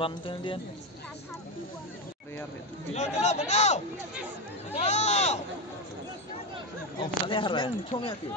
Run tu dia. Oh, salih lah. Congnya tu.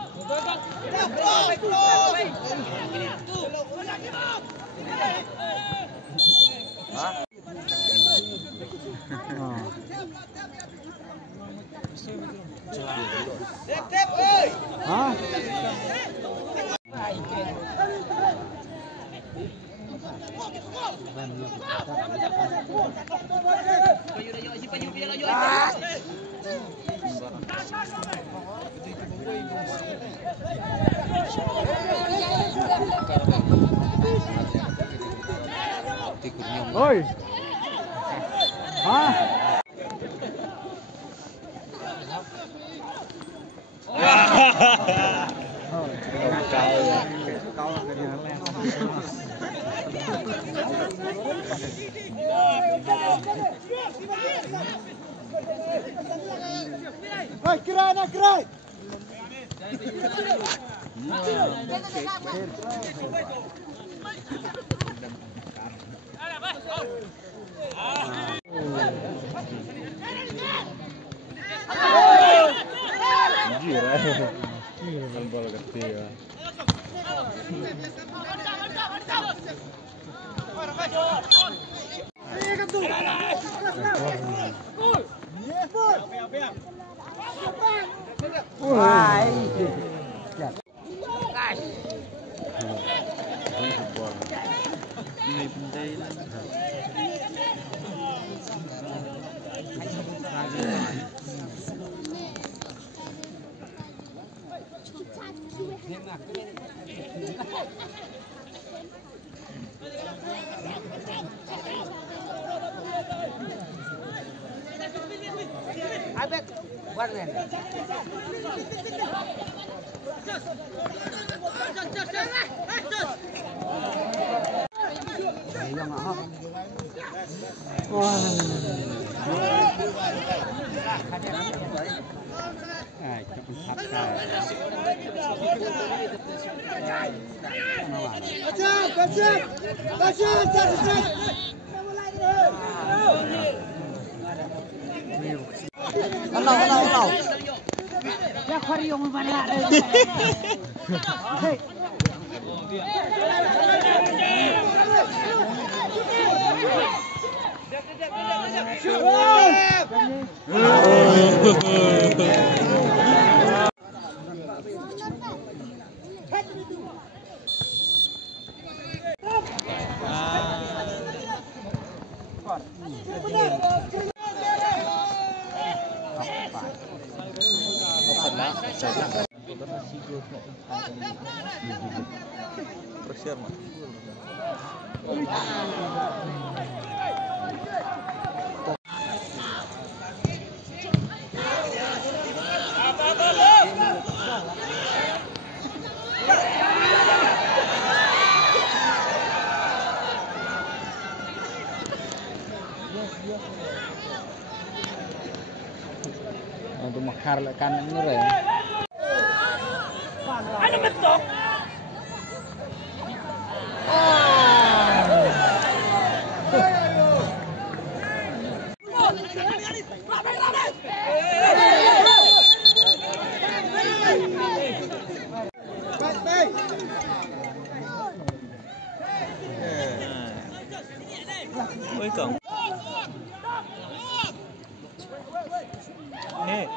Oi. Hah? Oi, gerai nak gerai. Bola gede ya. Ini penting lah. Abek, warna. Alau. Ya khariung mana? Hei. Persiap mak. Untuk makar kanan ni re. Ada betul. Ôi cổng. Nè.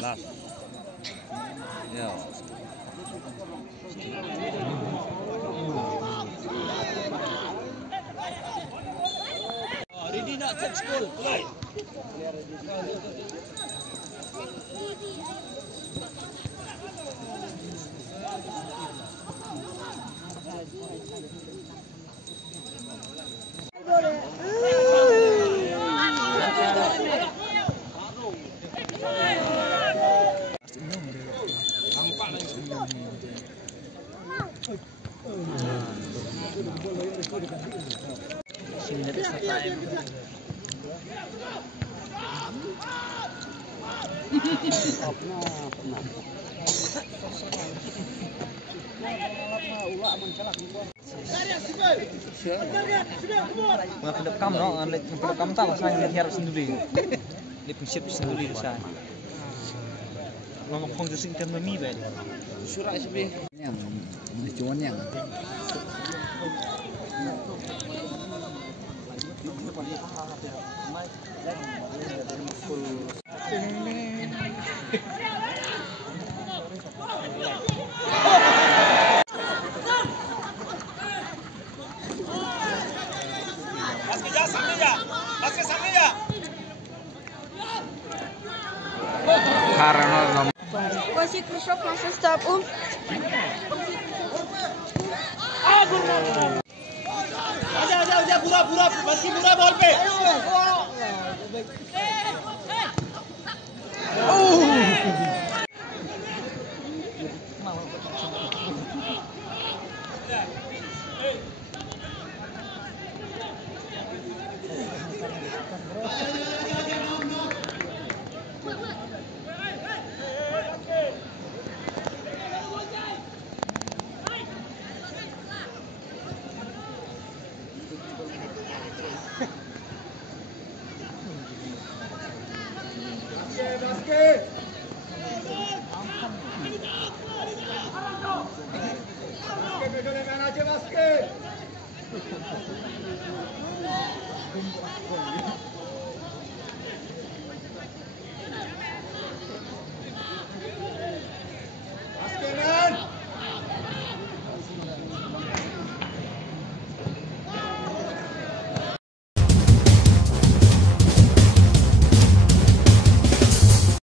Last. Yeah. Ready nak set school. Sini Mga kedekam no, kedekam tak saya lihat harus sendiri. Dia pensiap sendiri saya. Ngomong kong jasing kan mami bel. Surat sebi. Yang cuman yang. Karena Quasi Khrushchev langsung stop Aja, pura, meski pura ball pe. Basket.